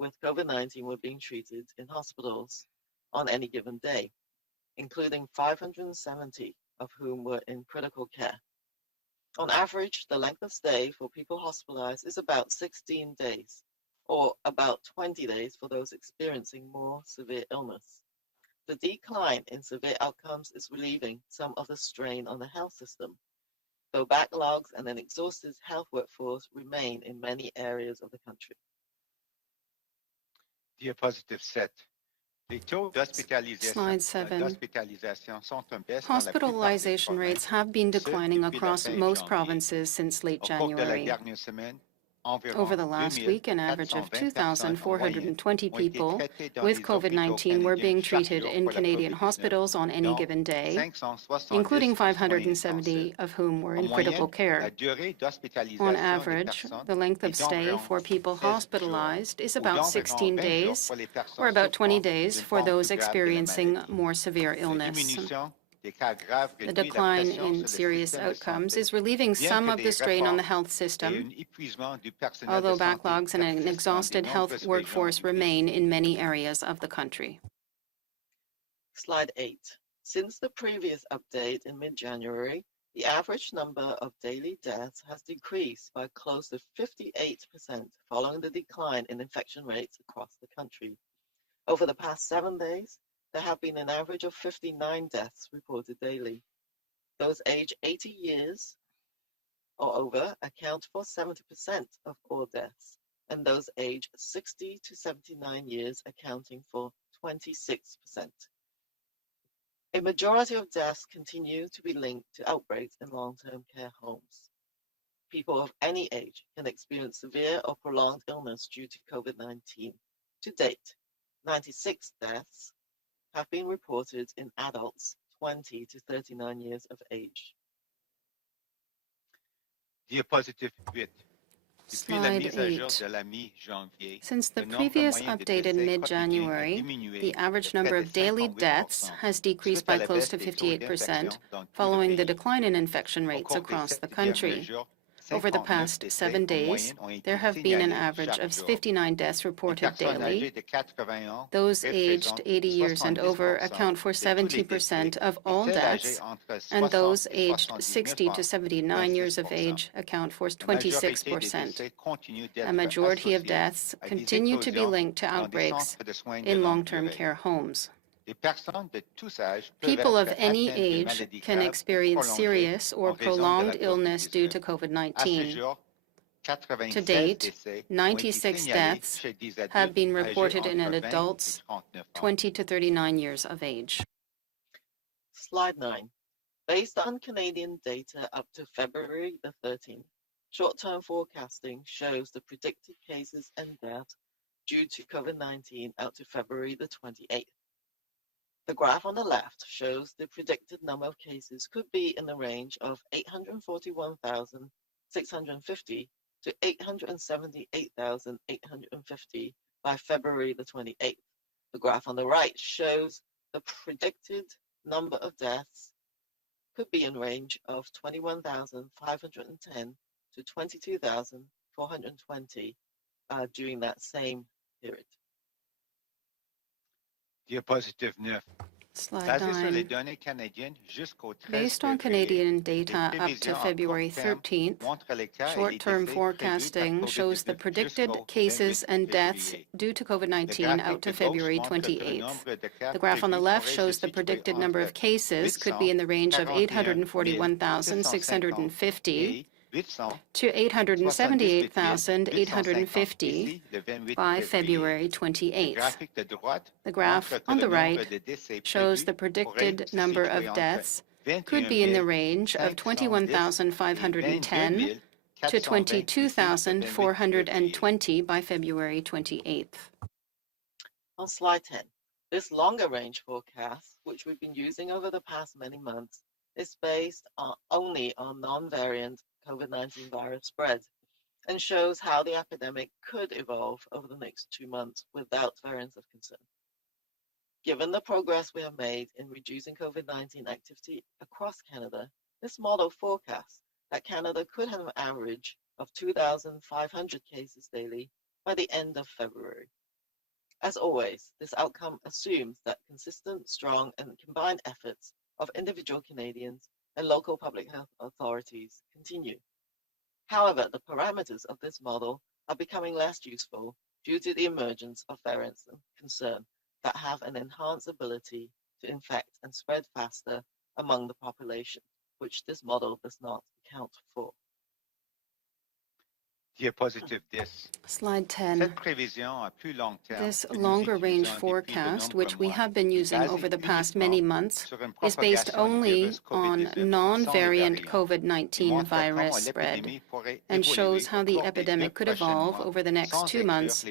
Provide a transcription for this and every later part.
with COVID-19 were being treated in hospitals on any given day, including 570 of whom were in critical care. On average, the length of stay for people hospitalized is about 16 days, or about 20 days for those experiencing more severe illness. The decline in severe outcomes is relieving some of the strain on the health system, though backlogs and an exhausted health workforce remain in many areas of the country. Diapositive 7. Slide 7. Hospitalization rates have been declining across most provinces since late January. Over the last week, an average of 2,420 people with COVID-19 were being treated in Canadian hospitals on any given day, including 570 of whom were in critical care. On average, the length of stay for people hospitalized is about 16 days, or about 20 days for those experiencing more severe illness. The decline in serious outcomes is relieving some of the strain on the health system, although backlogs and an exhausted health workforce remain in many areas of the country. Slide 8. Since the previous update in mid-January, the average number of daily deaths has decreased by close to 58% following the decline in infection rates across the country. Over the past 7 days, there have been an average of 59 deaths reported daily. Those aged 80 years or over account for 70% of all deaths, and those aged 60 to 79 years accounting for 26%. A majority of deaths continue to be linked to outbreaks in long-term care homes. People of any age can experience severe or prolonged illness due to COVID-19. To date, 96 deaths have been reported in adults 20 to 39 years of age. Diapositive 8. Slide 8. Since the previous update in mid-January, the average number of daily deaths has decreased by close to 58% following the decline in infection rates across the country. Over the past 7 days, there have been an average of 59 deaths reported daily. Those aged 80 years and over account for 70% of all deaths, and those aged 60 to 79 years of age account for 26%. A majority of deaths continue to be linked to outbreaks in long-term care homes. People of any age can experience serious or prolonged illness due to COVID-19. To date, 96 deaths have been reported in adults 20 to 39 years of age. Slide 9. Based on Canadian data up to February the 13th, short-term forecasting shows the predicted cases and deaths due to COVID-19 out to February the 28th. The graph on the left shows the predicted number of cases could be in the range of 841,650 to 878,850 by February the 28th. The graph on the right shows the predicted number of deaths could be in range of 21,510 to 22,420 during that same period. Diapositive 9. Slide 9. Based on Canadian data up to February 13th, short-term forecasting shows the predicted cases and deaths due to COVID-19 out to February 28th. The graph on the left shows the predicted number of cases could be in the range of 841,650 to 878,850 by February 28th. The graph on the right shows the predicted number of deaths could be in the range of 21,510 to 22,420 by February 28th. On slide 10, this longer range forecast, which we've been using over the past many months, is based only on non-variant COVID-19 virus spread and shows how the epidemic could evolve over the next 2 months without variants of concern. Given the progress we have made in reducing COVID-19 activity across Canada, this model forecasts that Canada could have an average of 2,500 cases daily by the end of February, As always, this outcome assumes that consistent, strong, and combined efforts of individual Canadians and local public health authorities continue. However, the parameters of this model are becoming less useful due to the emergence of variants of concern that have an enhanced ability to infect and spread faster among the population, which this model does not account for. Diapositive 10. Slide 10. This longer-range forecast, which we have been using over the past many months, is based only on non-variant COVID-19 virus spread and shows how the epidemic could evolve over the next 2 months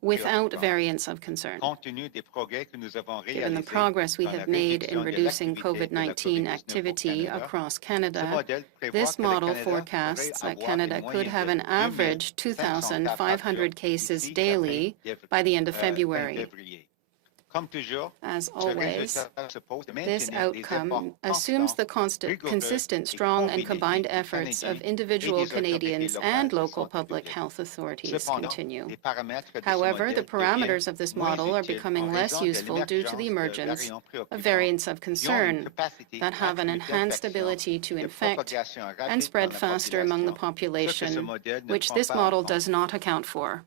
without variants of concern. Given the progress we have made in reducing COVID-19 activity across Canada, this model forecasts that Canada could have an average 2,500 cases daily by the end of February. As always, this outcome assumes the consistent, strong, and combined efforts of individual Canadians and local public health authorities continue. However, the parameters of this model are becoming less useful due to the emergence of variants of concern that have an enhanced ability to infect and spread faster among the population, which this model does not account for.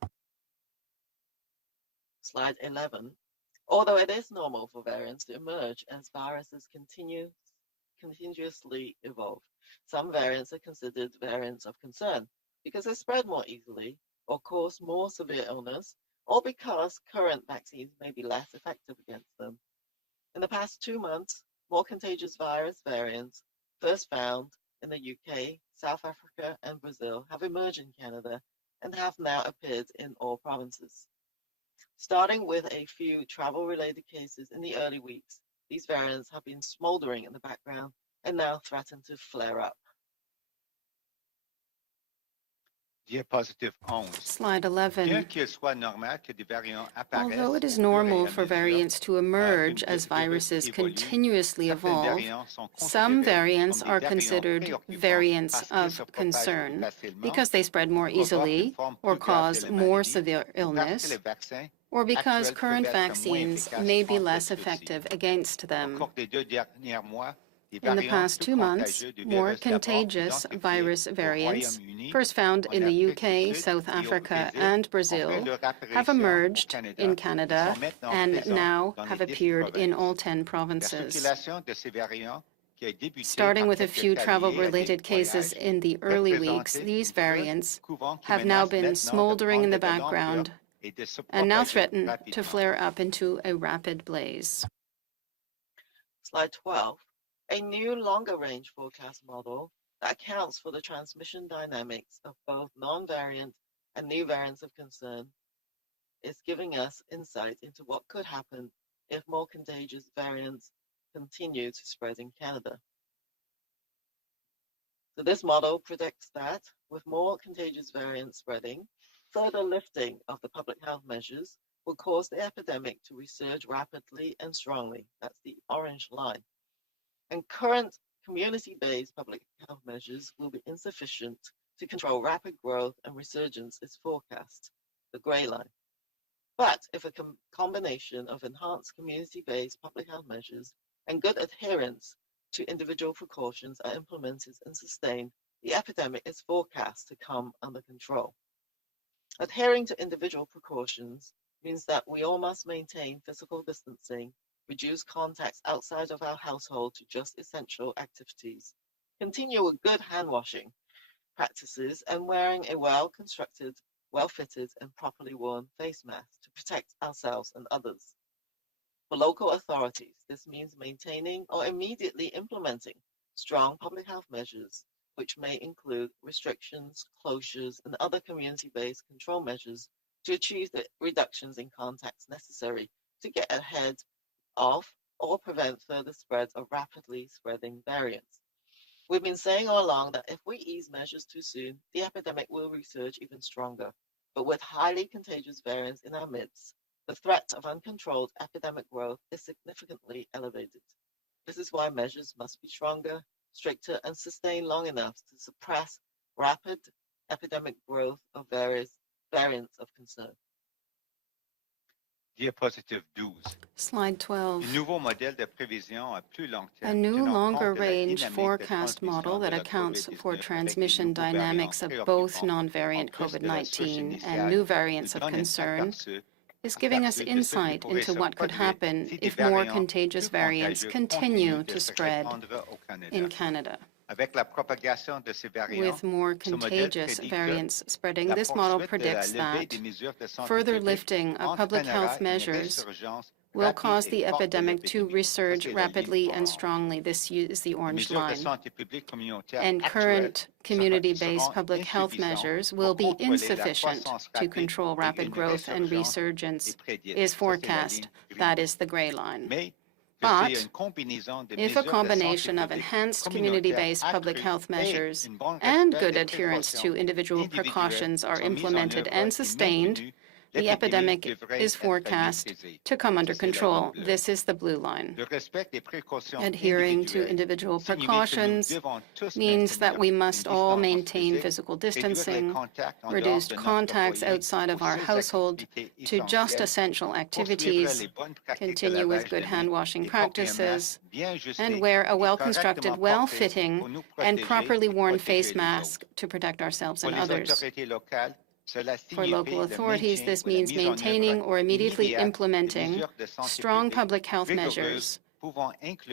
Slide 11. Although it is normal for variants to emerge as viruses continuously evolve, some variants are considered variants of concern because they spread more easily or cause more severe illness, or because current vaccines may be less effective against them. In the past 2 months, more contagious virus variants, first found in the UK, South Africa, and Brazil, have emerged in Canada and have now appeared in all provinces. Starting with a few travel-related cases in the early weeks, these variants have been smoldering in the background and now threaten to flare up. Diapositive 11. Slide 11. Although it is normal for variants to emerge as viruses continuously evolve, some variants are considered variants of concern because they spread more easily or cause more severe illness, or because current vaccines may be less effective against them. In the past 2 months, more contagious virus variants, first found in the UK, South Africa, and Brazil, have emerged in Canada and now have appeared in all 10 provinces. Starting with a few travel-related cases in the early weeks, these variants have now been smoldering in the background and now threaten to flare up into a rapid blaze. Slide 12. A new longer-range forecast model that accounts for the transmission dynamics of both non-variant and new variants of concern is giving us insight into what could happen if more contagious variants continue to spread in Canada. So this model predicts that with more contagious variants spreading, further lifting of the public health measures will cause the epidemic to resurge rapidly and strongly. That's the orange line. And current community-based public health measures will be insufficient to control rapid growth and resurgence is forecast, the gray line. But if a combination of enhanced community-based public health measures and good adherence to individual precautions are implemented and sustained, the epidemic is forecast to come under control. Adhering to individual precautions means that we all must maintain physical distancing, reduce contacts outside of our household to just essential activities, continue with good hand washing practices, and wearing a well-constructed, well-fitted, and properly worn face mask to protect ourselves and others. For local authorities, this means maintaining or immediately implementing strong public health measures, which may include restrictions, closures, and other community-based control measures to achieve the reductions in contacts necessary to get ahead of or prevent further spread of rapidly spreading variants. We've been saying all along that if we ease measures too soon, the epidemic will resurge even stronger. But with highly contagious variants in our midst, the threat of uncontrolled epidemic growth is significantly elevated. This is why measures must be stronger, stricter, and sustained long enough to suppress rapid epidemic growth of various variants of concern. Diapositive 12. Slide 12. A new longer-range forecast model that accounts for transmission dynamics of both non-variant COVID-19 and new variants of concern is giving us insight into what could happen if more contagious variants continue to spread in Canada. With more contagious variants spreading, this model predicts that further lifting of public health measures will cause the epidemic to resurge rapidly and strongly. This is the orange line. And current community-based public health measures will be insufficient to control rapid growth, and resurgence is forecast. That is the gray line. But if a combination of enhanced community-based public health measures and good adherence to individual precautions are implemented and sustained, the epidemic is forecast to come under control. This is the blue line. Adhering to individual precautions means that we must all maintain physical distancing, reduce contacts outside of our household to just essential activities, continue with good hand-washing practices, and wear a well-constructed, well-fitting, and properly worn face mask to protect ourselves and others. For local authorities, this means maintaining or immediately implementing strong public health measures,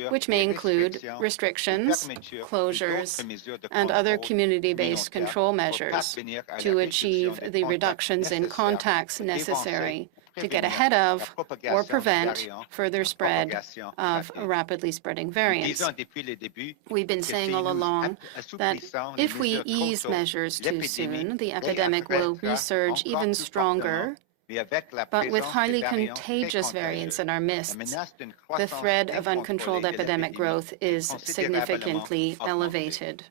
which may include restrictions, closures, and other community-based control measures to achieve the reductions in contacts necessary to get ahead of or prevent further spread of rapidly spreading variants. We've been saying all along that if we ease measures too soon, the epidemic will resurge even stronger, but with highly contagious variants in our midst, the threat of uncontrolled epidemic growth is significantly elevated.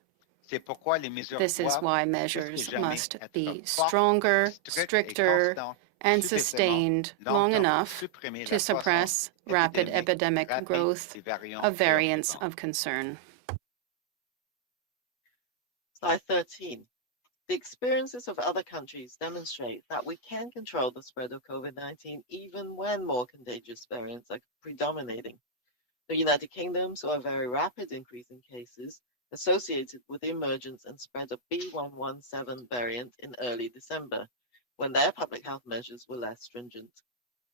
This is why measures must be stronger, stricter, and sustained long enough to suppress rapid epidemic growth of variants of concern. Slide 13. The experiences of other countries demonstrate that we can control the spread of COVID-19 even when more contagious variants are predominating. The United Kingdom saw a very rapid increase in cases associated with the emergence and spread of B.1.1.7 variant in early December, when their public health measures were less stringent.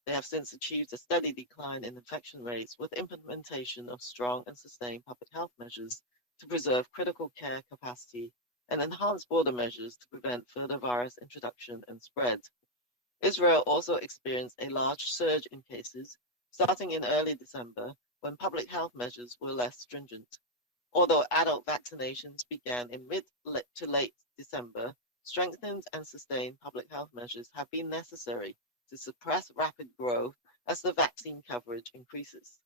They have since achieved a steady decline in infection rates with implementation of strong and sustained public health measures to preserve critical care capacity and enhance border measures to prevent further virus introduction and spread. Israel also experienced a large surge in cases starting in early December when public health measures were less stringent. Although adult vaccinations began in mid to late December, strengthened and sustained public health measures have been necessary to suppress rapid growth as the vaccine coverage increases.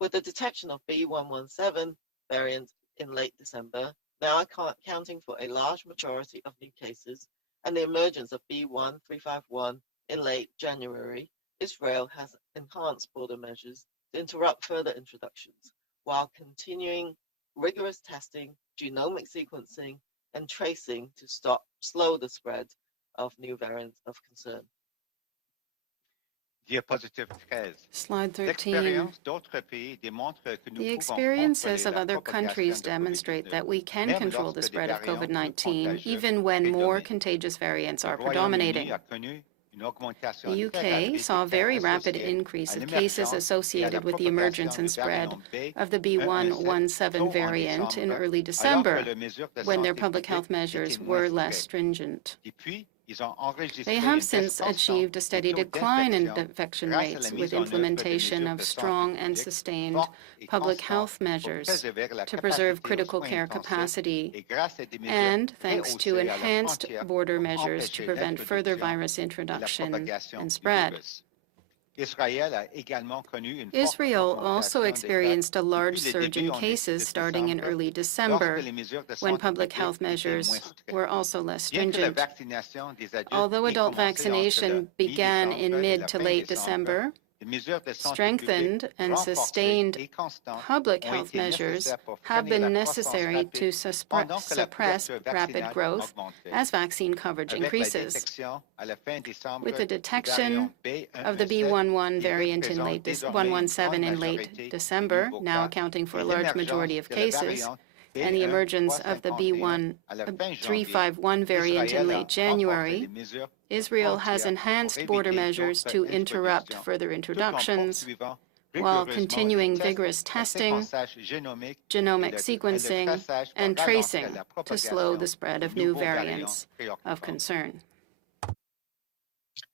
With the detection of B.1.1.7 variant in late December, now accounting for a large majority of new cases, and the emergence of B.1.351 in late January, Israel has enhanced border measures to interrupt further introductions, while continuing rigorous testing, genomic sequencing, and tracing to slow the spread of new variants of concern. Slide 13. The experiences of other countries demonstrate that we can control the spread of COVID-19 even when more contagious variants are predominating. The UK saw a very rapid increase of cases associated with the emergence and spread of the B.1.1.7 variant in early December, when their public health measures were less stringent. They have since achieved a steady decline in infection rates with implementation of strong and sustained public health measures to preserve critical care capacity and thanks to enhanced border measures to prevent further virus introduction and spread. Israel also experienced a large surge in cases starting in early December, when public health measures were also less stringent. Although adult vaccination began in mid to late December, Strengthened and sustained public health measures have been necessary to suppress rapid growth as vaccine coverage increases. With the detection of the B.1.1 variant in late 1.17 in late December, now accounting for a large majority of cases, and the emergence of the B.1.351 variant in late January, Israel has enhanced border measures to interrupt further introductions while continuing vigorous testing, genomic sequencing, and tracing to slow the spread of new variants of concern.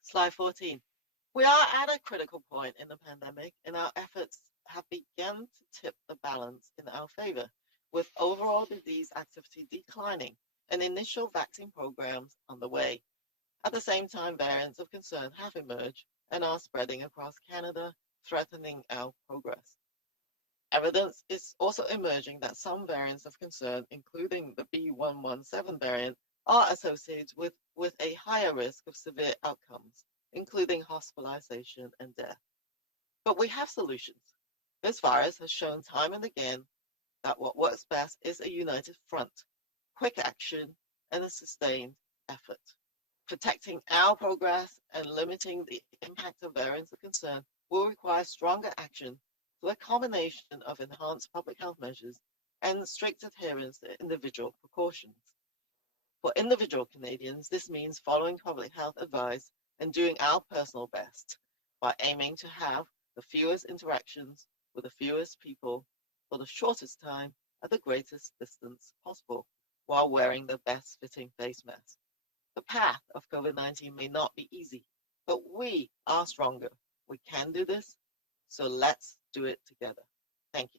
Slide 14. We are at a critical point in the pandemic, and our efforts have begun to tip the balance in our favor, with overall disease activity declining and initial vaccine programs underway. At the same time, variants of concern have emerged and are spreading across Canada, threatening our progress. Evidence is also emerging that some variants of concern, including the B.1.17 variant, are associated with a higher risk of severe outcomes, including hospitalization and death. But we have solutions. This virus has shown time and again that what works best is a united front, quick action, and a sustained effort. Protecting our progress and limiting the impact of variants of concern will require stronger action through a combination of enhanced public health measures and strict adherence to individual precautions. For individual Canadians, this means following public health advice and doing our personal best by aiming to have the fewest interactions with the fewest people for the shortest time at the greatest distance possible, while wearing the best fitting face mask. The path of COVID-19 may not be easy, but we are stronger. We can do this, so let's do it together. Thank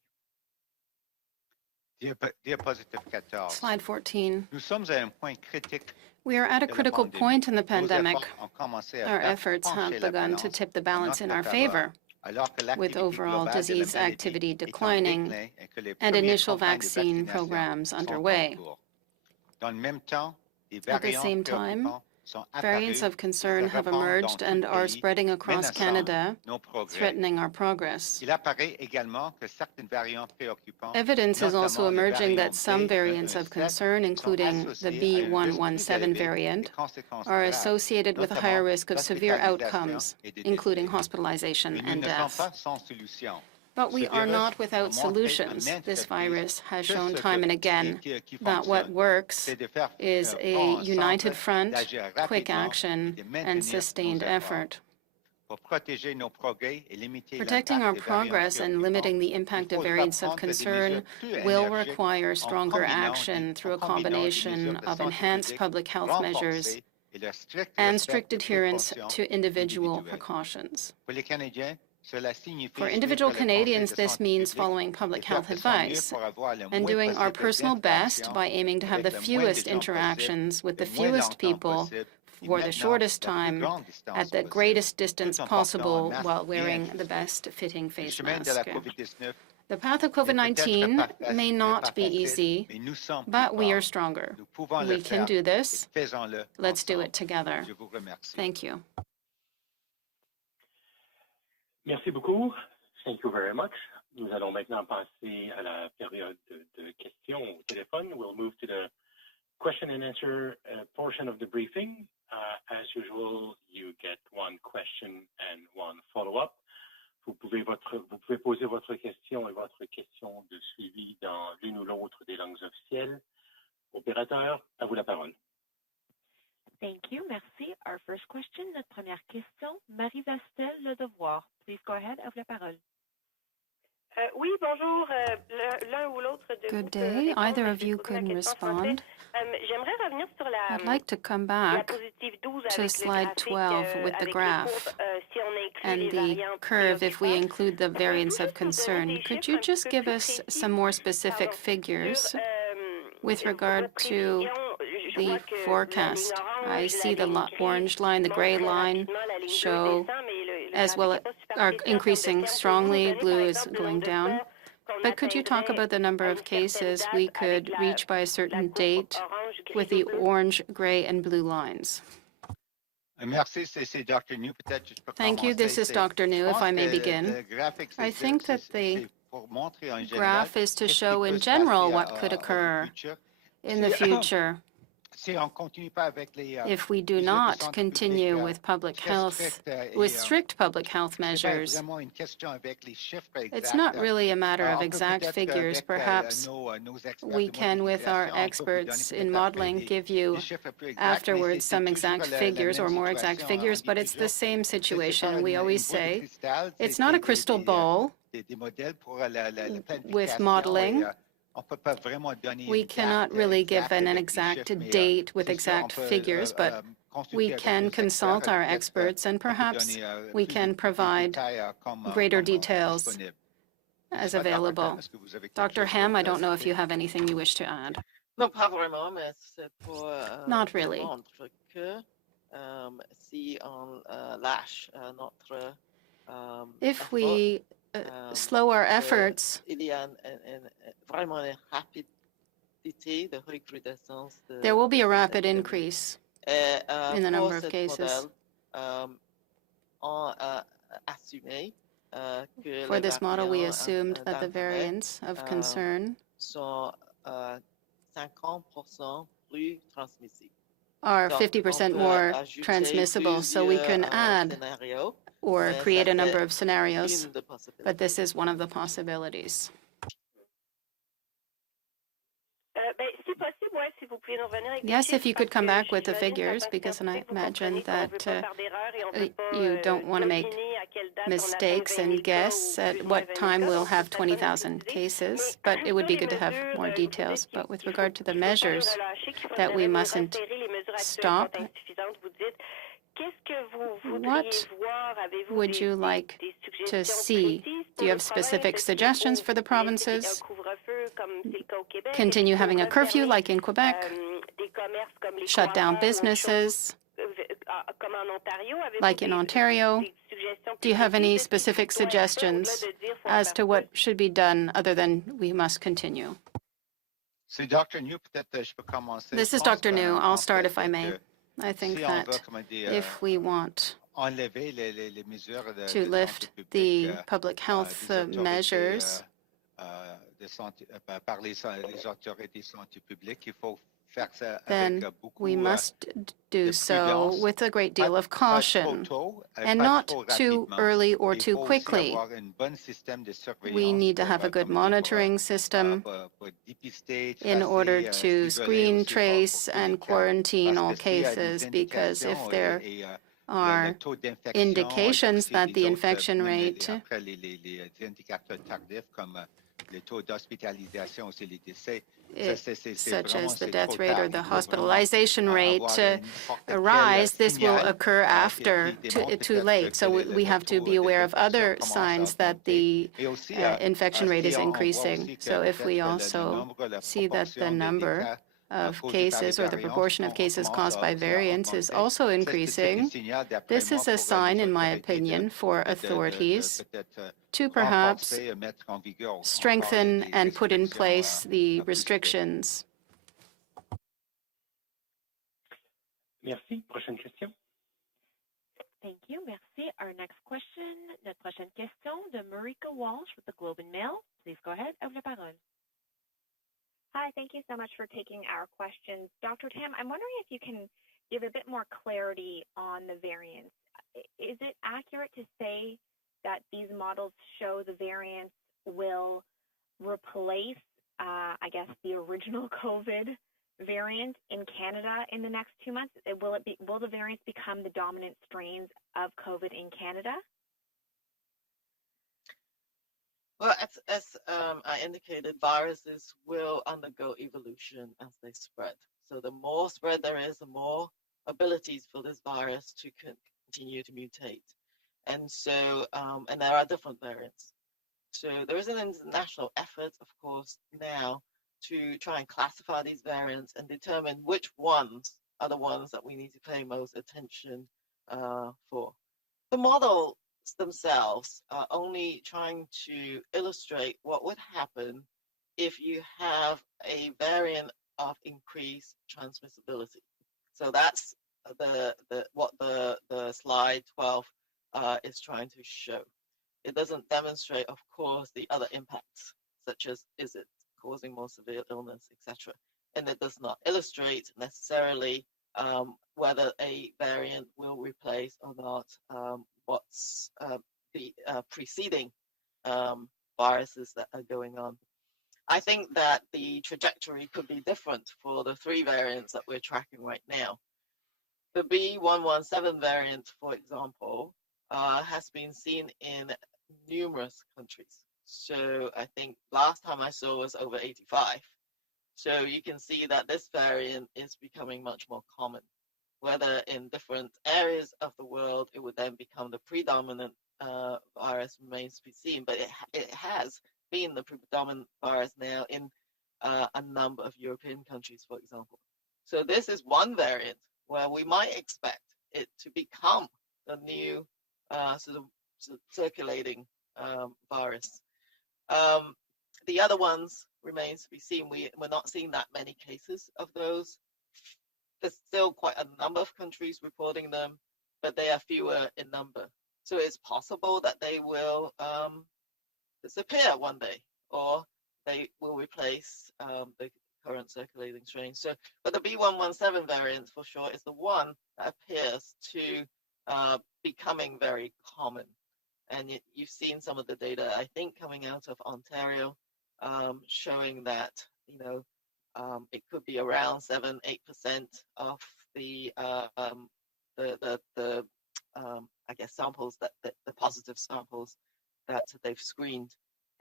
you. Diapositive 14. Slide 14. Nous sommes à un point critique. We are at a critical point in the pandemic. Our efforts have begun to tip the balance in our favor, with overall disease activity declining and initial vaccine programs underway. At the same time, variants of concern have emerged and are spreading across Canada, threatening our progress. Evidence is also emerging that some variants of concern, including the B.1.17 variant, are associated with a higher risk of severe outcomes, including hospitalization and death. But we are not without solutions. This virus has shown time and again that what works is a united front, quick action, and sustained effort. Protecting our progress and limiting the impact of variants of concern will require stronger action through a combination of enhanced public health measures and strict adherence to individual precautions. For individual Canadians, this means following public health advice and doing our personal best by aiming to have the fewest interactions with the fewest people for the shortest time at the greatest distance possible while wearing the best fitting face mask. The path of COVID-19 may not be easy, but we are stronger. We can do this. Let's do it together. Thank you. Merci beaucoup. Thank you very much. Nous allons maintenant passer à la période de questions au téléphone. We'll move to the question and answer portion of the briefing. As usual, you get one question and one follow-up. Vous pouvez poser votre question et votre question de suivi dans l'une ou l'autre des langues officielles. Opérateur, à vous la parole. Thank you. Merci. Our first question, notre première question, Marie Vastel, Le Devoir. Please go ahead, à vous la parole. Oui, bonjour. L'un ou l'autre de Good day. Either of you can respond. J'aimerais revenir sur la I'd like to come back to slide 12 with the graph and the curve if we include the variants of concern. Could you just give us some more specific figures with regard to the forecast? I see the orange line, the gray line show as well are increasing strongly. Blue is going down. But could you talk about the number of cases we could reach by a certain date with the orange, gray, and blue lines? Thank you. This is Dr. New, if I may begin. I think that the graph is to show in general what could occur in the future if we do not continue with strict public health measures. It's not really a matter of exact figures. Perhaps we can, with our experts in modeling, give you afterwards some exact figures or more exact figures, but it's the same situation. We always say it's not a crystal ball with modeling. We cannot really give an exact date with exact figures, but we can consult our experts and perhaps we can provide greater details as available. Dr. Ham, I don't know if you have anything you wish to add. Non, pas vraiment, mais c'est pour Not really. montrer que si on lâche notre If we slow our efforts, il y a vraiment une rapidité de recrudescence de, there will be a rapid increase in the number of cases. For this model, we assumed that the variants of concern sont 50% plus transmissibles. are 50% more transmissible, so we can add or create a number of scenarios, but this is one of the possibilities. Yes, if you could come back with the figures, because I imagine that you don't want to make mistakes and guess at what time we'll have 20,000 cases, but it would be good to have more details. But with regard to the measures that we mustn't stop, what would you like to see? Do you have specific suggestions for the provinces? Continue having a curfew like in Quebec? Shut down businesses like in Ontario? Do you have any specific suggestions as to what should be done other than we must continue? This is Dr. New. I'll start if I may. I think that if we want to lift the public health measures then we must do so with a great deal of caution and not too early or too quickly. We need to have a good monitoring system in order to screen, trace, and quarantine all cases, because if there are indications that the infection rate such as the death rate or the hospitalization rate rise, this will occur after too late. So we have to be aware of other signs that the infection rate is increasing. So if we also see that the number of cases or the proportion of cases caused by variants is also increasing, this is a sign, in my opinion, for authorities to perhaps strengthen and put in place the restrictions. Merci. Prochaine question. Thank you. Merci. Our next question, notre prochaine question de Marika Walsh with the Globe and Mail. Please go ahead. À vous la parole. Hi, thank you so much for taking our questions. Dr. Tam, I'm wondering if you can give a bit more clarity on the variants. Is it accurate to say that these models show the variants will replace, I guess, the original COVID variant in Canada in the next 2 months? Will the variants become the dominant strains of COVID in Canada? Well, as I indicated, viruses will undergo evolution as they spread. So the more spread there is, the more abilities for this virus to continue to mutate. And so, and there are different variants. So there is an international effort, of course, now to try and classify these variants and determine which ones are the ones that we need to pay most attention for. The model themselves are only trying to illustrate what would happen if you have a variant of increased transmissibility. So that's what the slide 12 is trying to show. It doesn't demonstrate, of course, the other impacts, such as is it causing more severe illness, etc. And it does not illustrate necessarily whether a variant will replace or not what's the preceding viruses that are going on. I think that the trajectory could be different for the 3 variants that we're tracking right now. The B.1.1.7 variant, for example, has been seen in numerous countries. So I think last time I saw was over 85. So you can see that this variant is becoming much more common. Whether in different areas of the world it would then become the predominant virus remains to be seen, but it has been the predominant virus now in a number of European countries, for example. So this is one variant where we might expect it to become the new sort of circulating virus. The other ones remains to be seen. We're not seeing that many cases of those. There's still quite a number of countries reporting them, but they are fewer in number. So it's possible that they will disappear one day, or they will replace the current circulating strains. So, but the B.1.1.7 variant for sure is the one that appears to becoming very common. And you've seen some of the data, I think, coming out of Ontario, showing that, you know, it could be around 7-8% of the I guess samples that the positive samples that they've screened.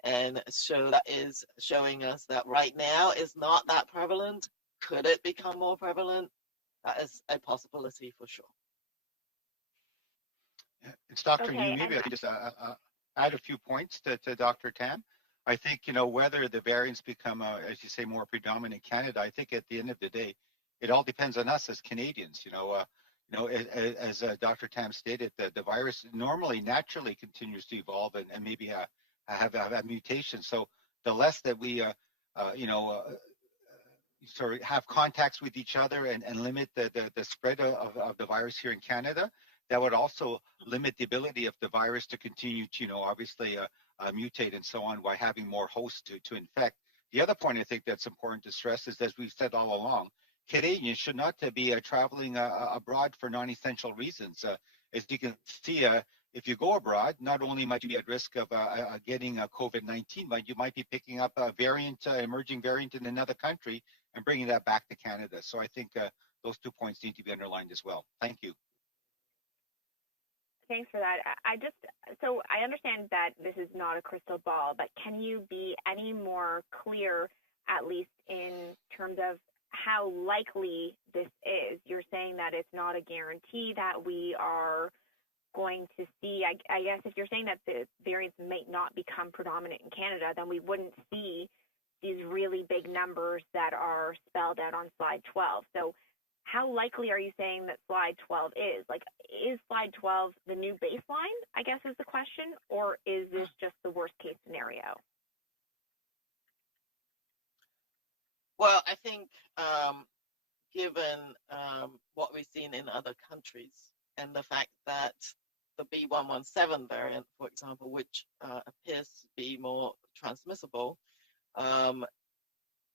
And so that is showing us that right now is not that prevalent. Could it become more prevalent? That is a possibility for sure. It's Dr. Yu. Maybe I could just add a few points to Dr. Tam. I think, you know, whether the variants become, as you say, more predominant in Canada, I think at the end of the day, it all depends on us as Canadians. You know, as Dr. Tam stated, the virus normally, naturally continues to evolve and maybe have a mutation. So the less that we, you know, sort of have contacts with each other and limit the spread of the virus here in Canada, that would also limit the ability of the virus to continue to, you know, obviously mutate and so on by having more hosts to infect. The other point I think that's important to stress is, as we've said all along, Canadians should not be traveling abroad for non-essential reasons. As you can see, if you go abroad, not only might you be at risk of getting COVID-19, but you might be picking up a variant, emerging variant in another country and bringing that back to Canada. So I think those 2 points need to be underlined as well. Thank you. Thanks for that. So I understand that this is not a crystal ball, but can you be any more clear, at least in terms of how likely this is? You're saying that it's not a guarantee that we are going to see, I guess if you're saying that the variants may not become predominant in Canada, then we wouldn't see these really big numbers that are spelled out on slide 12. So how likely are you saying that slide 12 is? Like, is slide 12 the new baseline, I guess is the question, or is this just the worst case scenario? Well, I think given what we've seen in other countries and the fact that the B.1.1.7 variant, for example, which appears to be more transmissible,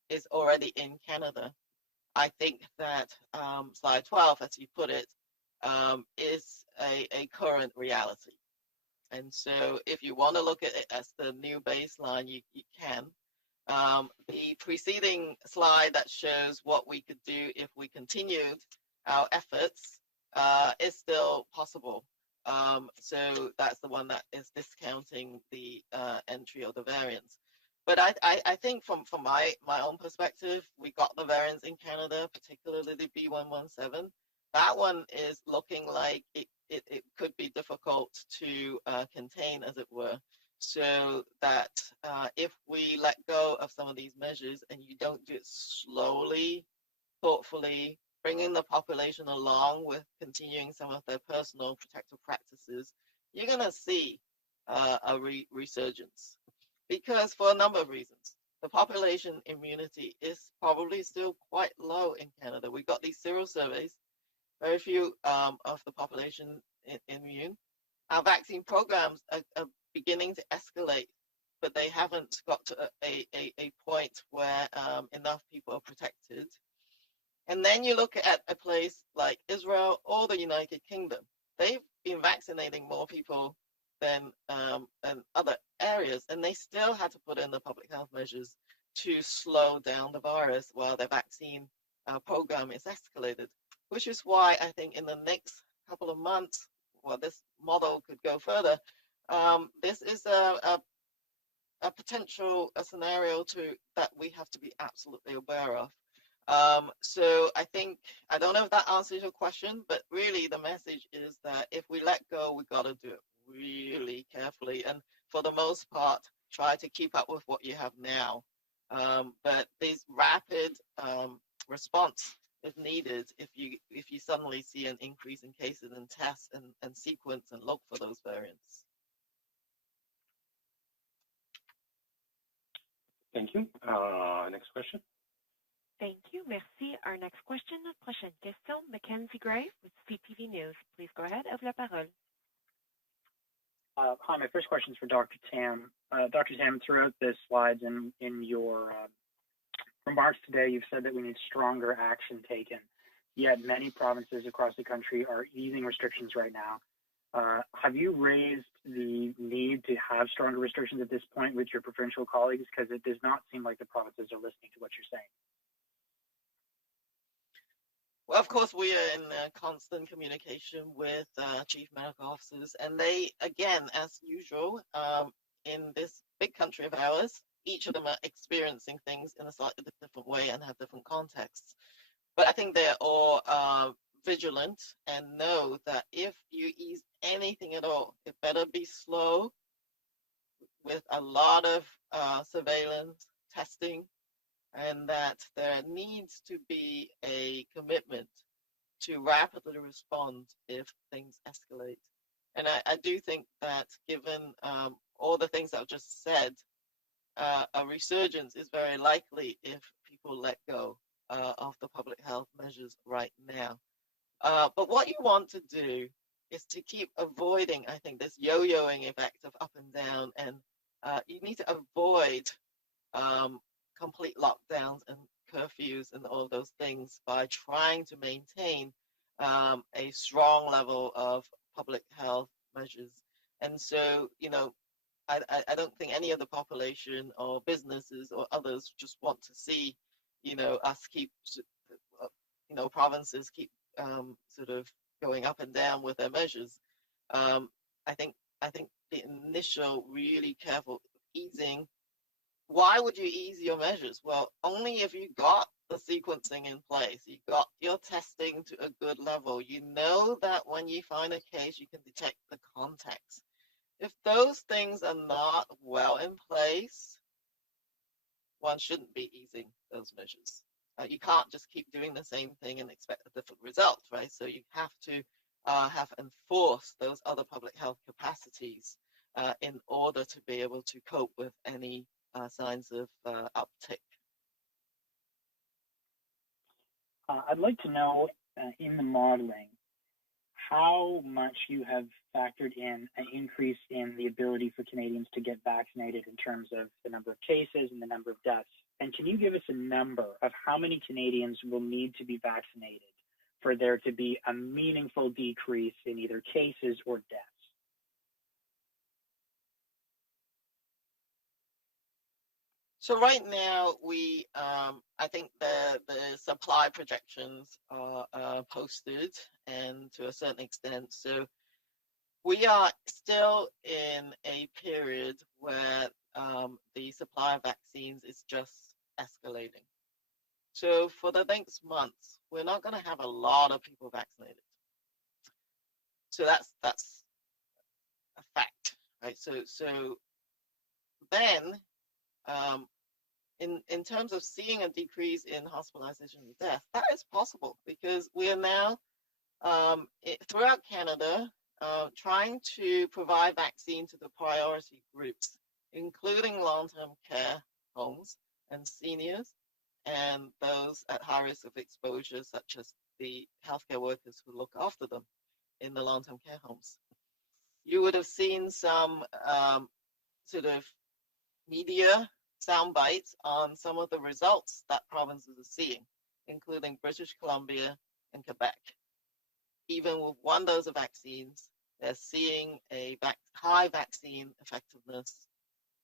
is already in Canada, I think that slide 12, as you put it, is a current reality. And so if you want to look at it as the new baseline, you can. The preceding slide that shows what we could do if we continued our efforts is still possible. So that's the one that is discounting the entry of the variants. But I think from my own perspective, we got the variants in Canada, particularly the B.1.1.7. That one is looking like it could be difficult to contain, as it were. So that if we let go of some of these measures and you don't do it slowly, thoughtfully, bringing the population along with continuing some of their personal protective practices, you're going to see a resurgence. Because for a number of reasons, the population immunity is probably still quite low in Canada. We've got these sero surveys, very few of the population immune. Our vaccine programs are beginning to escalate, but they haven't got to a point where enough people are protected. And then you look at a place like Israel or the United Kingdom. They've been vaccinating more people than other areas, and they still had to put in the public health measures to slow down the virus while their vaccine program is escalated, which is why I think in the next couple of months, well, this model could go further. This is a potential scenario that we have to be absolutely aware of. So I don't know if that answers your question, but really the message is that if we let go, we got to do it really carefully. And for the most part, try to keep up with what you have now. But this rapid response is needed if you suddenly see an increase in cases and test and sequence and look for those variants. Thank you. Next question. Thank you. Merci. Our next question, prochaine question, Mackenzie Gray with CTV News. Please go ahead. Ouvre la parole. Hi, my first question is for Dr. Tam. Dr. Tam, throughout the slides and in your remarks today, you've said that we need stronger action taken. Yet many provinces across the country are easing restrictions right now. Have you raised the need to have stronger restrictions at this point with your provincial colleagues? Because it does not seem like the provinces are listening to what you're saying. Well, of course, we are in constant communication with chief medical officers, and they, again, as usual, in this big country of ours, each of them are experiencing things in a slightly different way and have different contexts. But I think they're all vigilant and know that if you ease anything at all, it better be slow with a lot of surveillance, testing, and that there needs to be a commitment to rapidly respond if things escalate. And I do think that given all the things I've just said, a resurgence is very likely if people let go of the public health measures right now. But what you want to do is to keep avoiding, I think, this yo-yoing effect of up and down, and you need to avoid complete lockdowns and curfews and all those things by trying to maintain a strong level of public health measures. And so, I don't think any of the population or businesses or others just want to see, us keep, provinces keep sort of going up and down with their measures. I think the initial really careful easing. Why would you ease your measures? Well, only if you got the sequencing in place, you got your testing to a good level. You know that when you find a case, you can detect the context. If those things are not well in place, one shouldn't be easing those measures. You can't just keep doing the same thing and expect a different result, right? So you have to have enforced those other public health capacities in order to be able to cope with any signs of uptick. I'd like to know in the modeling how much you have factored in an increase in the ability for Canadians to get vaccinated in terms of the number of cases and the number of deaths. And can you give us a number of how many Canadians will need to be vaccinated for there to be a meaningful decrease in either cases or deaths? So right now, I think the supply projections are posted, and to a certain extent, so we are still in a period where the supply of vaccines is just escalating. So for the next months, we're not going to have a lot of people vaccinated. So that's a fact, right? So then. In terms of seeing a decrease in hospitalization and death, that is possible because we are now throughout Canada trying to provide vaccine to the priority groups, including long-term care homes and seniors and those at high risk of exposure, such as the healthcare workers who look after them in the long-term care homes. You would have seen some sort of media sound bites on some of the results that provinces are seeing, including British Columbia and Quebec. Even with one dose of vaccines, they're seeing a high vaccine effectiveness.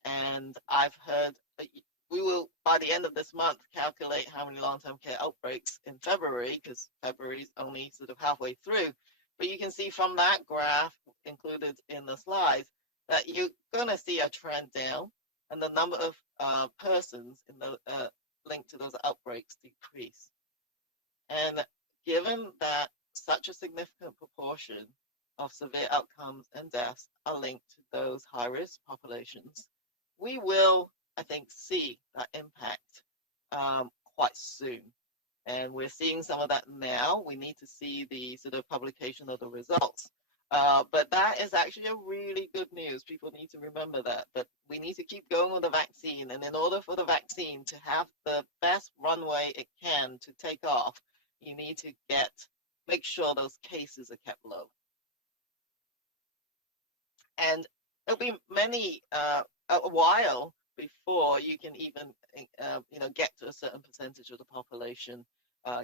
And I've heard that we will, by the end of this month, calculate how many long-term care outbreaks in February, because February is only sort of halfway through. But you can see from that graph included in the slides that you're going to see a trend down, and the number of persons in the linked to those outbreaks decrease. And given that such a significant proportion of severe outcomes and deaths are linked to those high-risk populations, we will, I think, see that impact quite soon. And we're seeing some of that now. We need to see the sort of publication of the results. But that is actually a really good news. People need to remember that. But we need to keep going with the vaccine. And in order for the vaccine to have the best runway it can to take off, you need to make sure those cases are kept low. And it'll be a while before you can even get to a certain percentage of the population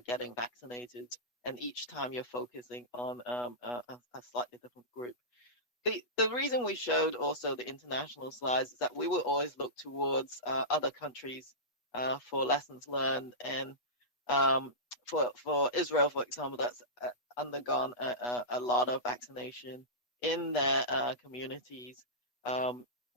getting vaccinated, and each time you're focusing on a slightly different group. The reason we showed also the international slides is that we will always look towards other countries for lessons learned, and for Israel, for example, that's undergone a lot of vaccination in their communities.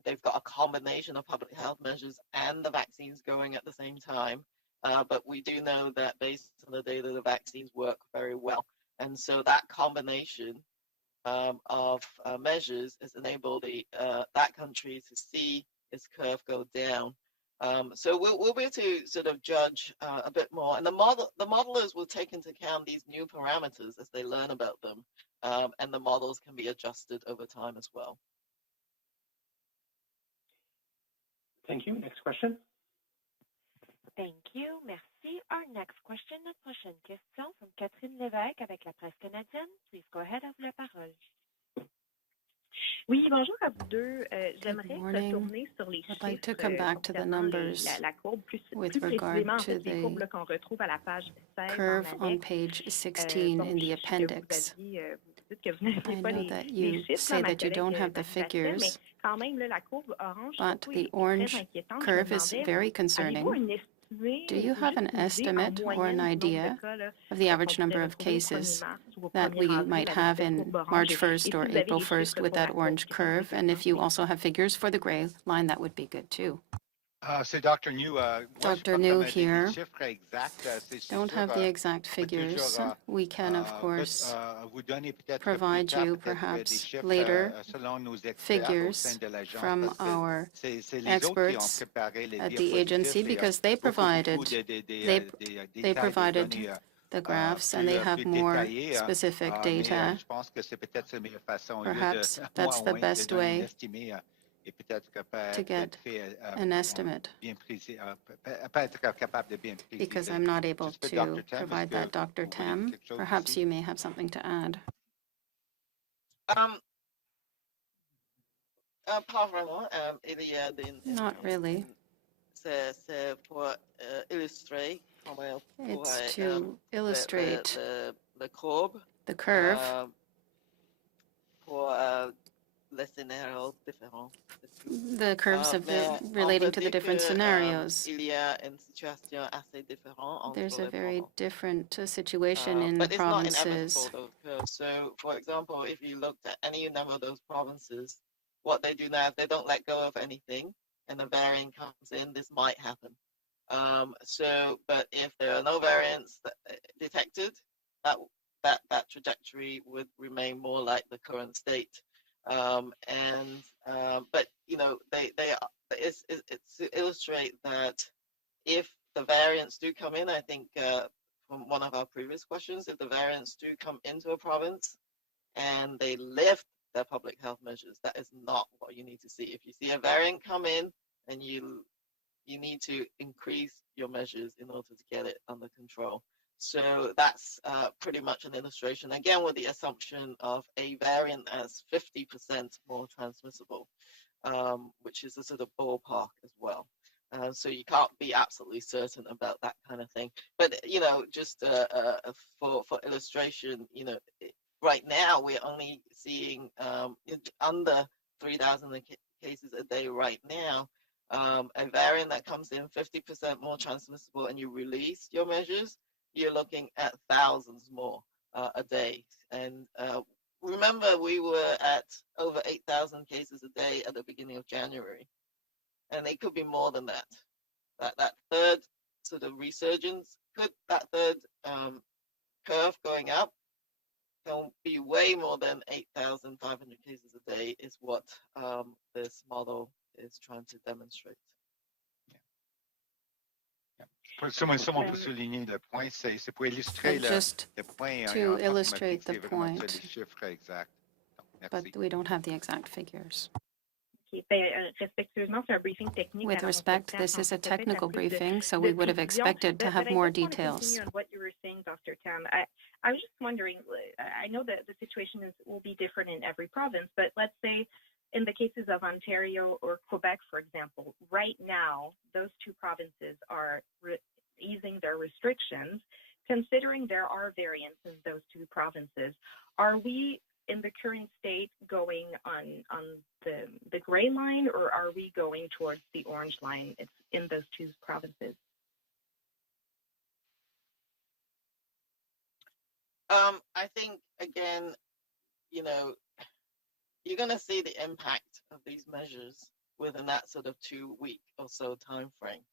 They've got a combination of public health measures and the vaccines going at the same time. But we do know that based on the data, the vaccines work very well. And so that combination of measures has enabled that country to see its curve go down. So we'll be able to sort of judge a bit more. And the modelers will take into account these new parameters as they learn about them. And the models can be adjusted over time as well. Thank you. Next question. Thank you. Merci. Our next question, notre prochaine question from Catherine Lévesque avec la presse canadienne. Please go ahead, à vous la parole. Oui, bonjour à vous deux. J'aimerais retourner sur les chiffres. I'd like to come back to the numbers la courbe plus with regard to les courbes qu'on retrouve à la page 16 curve on page 16 in the appendix. I know that you say that you don't have the figures, but the orange curve is very concerning. Do you have an estimate or an idea of the average number of cases that we might have in March 1st or April 1st with that orange curve? And if you also have figures for the gray line, that would be good too. So Dr. New, Dr. New here. Don't have the exact figures. We can, of course, provide you perhaps later figures from our experts at the agency, because they provided the graphs and they have more specific data. Perhaps that's the best way to get an estimate, because I'm not able to provide that. Dr. Tam, perhaps you may have something to add. Not really. It's to illustrate the curve the curves of relating to the different scenarios. There's a very different situation in the provinces. So, for example, if you looked at any number of those provinces, what they do now, if they don't let go of anything and a variant comes in, this might happen. But if there are no variants detected, that trajectory would remain more like the current state. But it's to illustrate that if the variants do come in, I think from one of our previous questions, if the variants do come into a province and they lift their public health measures, that is not what you need to see. If you see a variant come in, and you need to increase your measures in order to get it under control. So that's pretty much an illustration, again, with the assumption of a variant as 50% more transmissible, which is a sort of ballpark as well. So you can't be absolutely certain about that kind of thing. But, just for illustration, right now we're only seeing under 3,000 cases a day right now. A variant that comes in 50% more transmissible and you release your measures, you're looking at thousands more a day. And remember, we were at over 8,000 cases a day at the beginning of January. And it could be more than that. That third sort of resurgence, that third curve going up can be way more than 8,500 cases a day is what this model is trying to demonstrate. Someone peut souligner le point, c'est pour illustrer le point. To illustrate the point, but we don't have the exact figures. With respect, this is a technical briefing, so we would have expected to have more details. On what you were saying, Dr. Tam, I was just wondering, I know that the situation will be different in every province, but let's say in the cases of Ontario or Quebec, for example, right now, those two provinces are easing their restrictions. Considering there are variants in those two provinces, are we in the current state going on the gray line, or are we going towards the orange line? It's in those two provinces. I think, again, you're going to see the impact of these measures within that sort of 2-week or so time frame.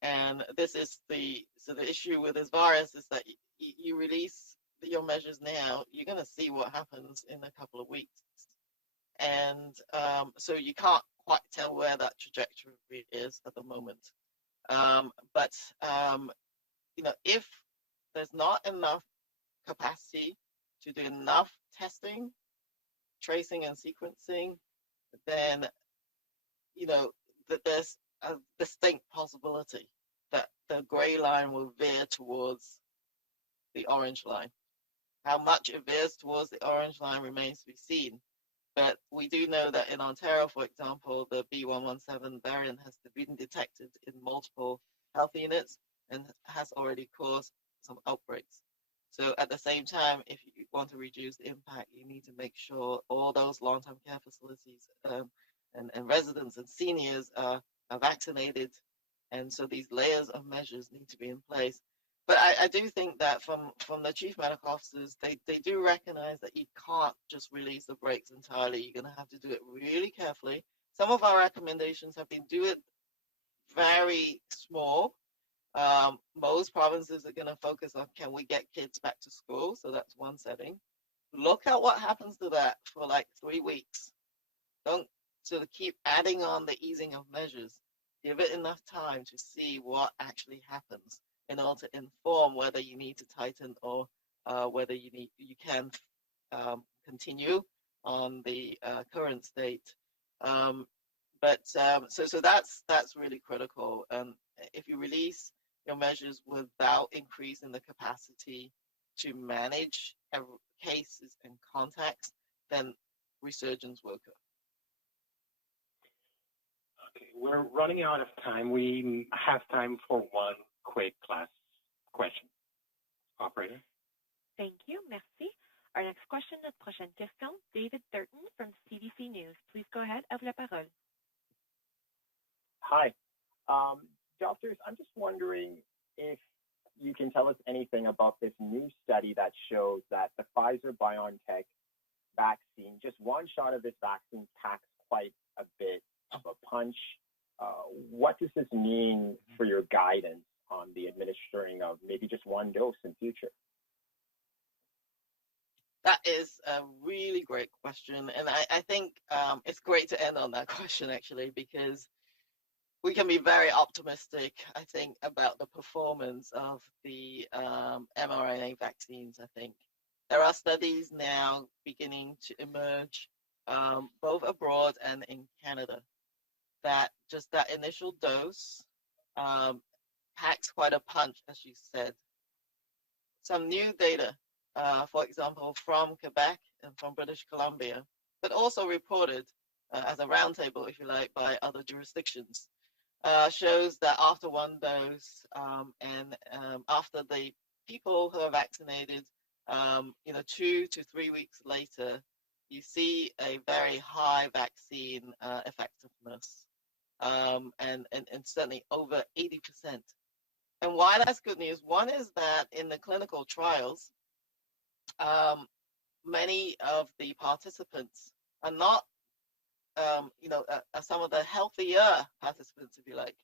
And this is the issue with this virus, is that you release your measures now, you're going to see what happens in a couple of weeks. And so you can't quite tell where that trajectory is at the moment. But if there's not enough capacity to do enough testing, tracing, and sequencing, then, that there's a distinct possibility that the gray line will veer towards the orange line. How much it veers towards the orange line remains to be seen. But we do know that in Ontario, for example, the B117 variant has been detected in multiple health units and has already caused some outbreaks. So at the same time, if you want to reduce the impact, you need to make sure all those long-term care facilities and residents and seniors are vaccinated. And so these layers of measures need to be in place. But I do think that from the chief medical officers, they do recognize that you can't just release the brakes entirely. You're going to have to do it really carefully. Some of our recommendations have been do it very small. Most provinces are going to focus on, can we get kids back to school? So that's one setting. Look at what happens to that for like 3 weeks. Don't sort of keep adding on the easing of measures. Give it enough time to see what actually happens in order to inform whether you need to tighten or whether you can continue on the current state. So that's really critical. If you release your measures without increasing the capacity to manage cases and contacts, then resurgence will occur. Okay, we're running out of time. We have time for one quick class question. Operator. Thank you. Merci. Our next question, notre prochaine question, David Thurton from CBC News. Please go ahead. À vous la parole. Hi. Doctors, I'm just wondering if you can tell us anything about this new study that shows that the Pfizer-BioNTech vaccine, just one shot of this vaccine packs quite a bit of a punch. What does this mean for your guidance on the administering of maybe just one dose in future? That is a really great question. And I think it's great to end on that question, actually, because we can be very optimistic, I think, about the performance of the mRNA vaccines, I think. There are studies now beginning to emerge, both abroad and in Canada, that just that initial dose packs quite a punch, as you said. some new data, for example, from Quebec and from British Columbia, but also reported as a roundtable, if you like, by other jurisdictions, shows that after one dose and after the people who are vaccinated, 2 to 3 weeks later, you see a very high vaccine effectiveness, and certainly over 80%. And why that's good news? One is that in the clinical trials, many of the participants are not, some of the healthier participants, if you like.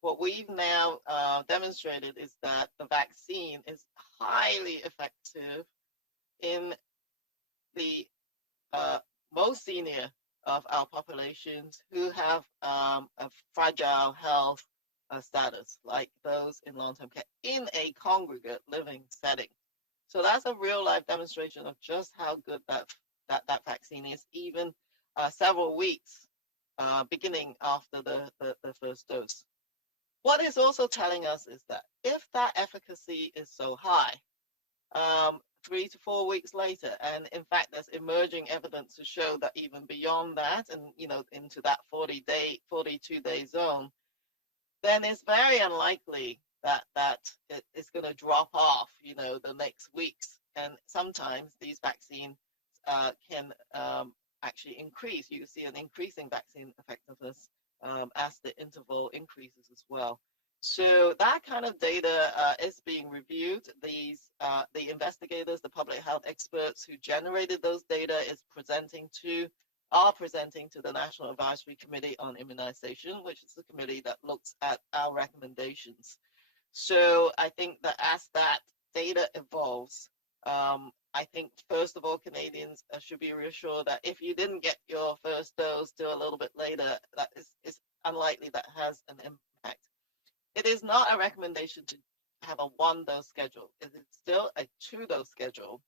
What we've now demonstrated is that the vaccine is highly effective in the most senior of our populations who have a fragile health status, like those in long-term care, in a congregate living setting. So that's a real-life demonstration of just how good that vaccine is, even several weeks beginning after the first dose. What it's also telling us is that if that efficacy is so high, 3 to 4 weeks later, and in fact, there's emerging evidence to show that even beyond that, and into that 42-day zone, then it's very unlikely that it's going to drop off, the next weeks. And sometimes these vaccines can actually increase. You see an increasing vaccine effectiveness as the interval increases as well. So that kind of data is being reviewed. The investigators, the public health experts who generated those data are presenting to the National Advisory Committee on Immunization, which is the committee that looks at our recommendations. So I think that as that data evolves, I think, first of all, Canadians should be reassured that if you didn't get your first dose till a little bit later, that is unlikely that has an impact. It is not a recommendation to have a 1-dose schedule. It is still a 2-dose schedule,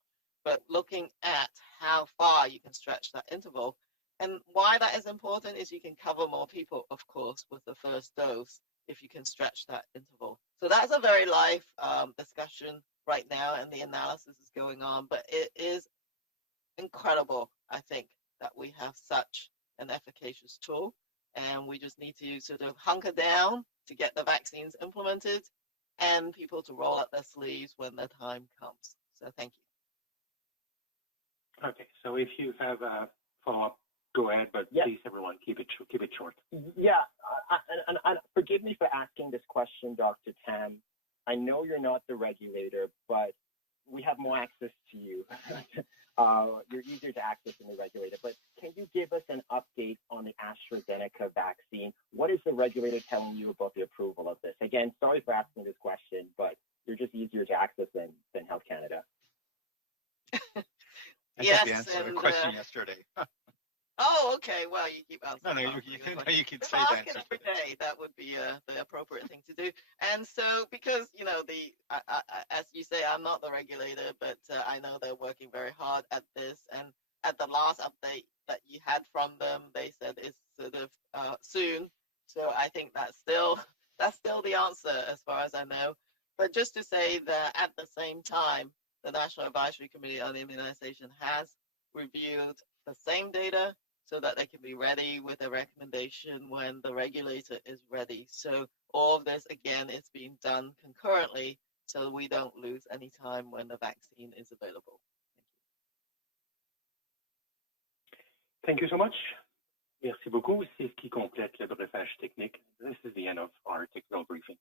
but looking at how far you can stretch that interval. And why that is important is you can cover more people, of course, with the first dose if you can stretch that interval. So that's a very live discussion right now, and the analysis is going on. But it is incredible, I think, that we have such an efficacious tool, and we just need to sort of hunker down to get the vaccines implemented and people to roll up their sleeves when the time comes. So thank you. Okay, so if you have a follow-up, go ahead, but please, everyone, keep it short. Yeah, and forgive me for asking this question, Dr. Tam. I know you're not the regulator, but we have more access to you. You're easier to access than the regulator, but can you give us an update on the AstraZeneca vaccine? What is the regulator telling you about the approval of this? Again, sorry for asking this question, but you're just easier to access than Health Canada. Yes, I answered the question yesterday. Oh, okay. Well, you keep answering. No, you can say that. Every day, that would be the appropriate thing to do. And so, because as you say, I'm not the regulator, but I know they're working very hard at this. And at the last update that you had from them, they said it's sort of soon. So I think that's still the answer as far as I know. But just to say that at the same time, the National Advisory Committee on Immunization has reviewed the same data so that they can be ready with a recommendation when the regulator is ready. So all of this, again, is being done concurrently so we don't lose any time when the vaccine is available. Thank you so much. Merci beaucoup. C'est ce qui complète le briefage technique. This is the end of our technical briefing.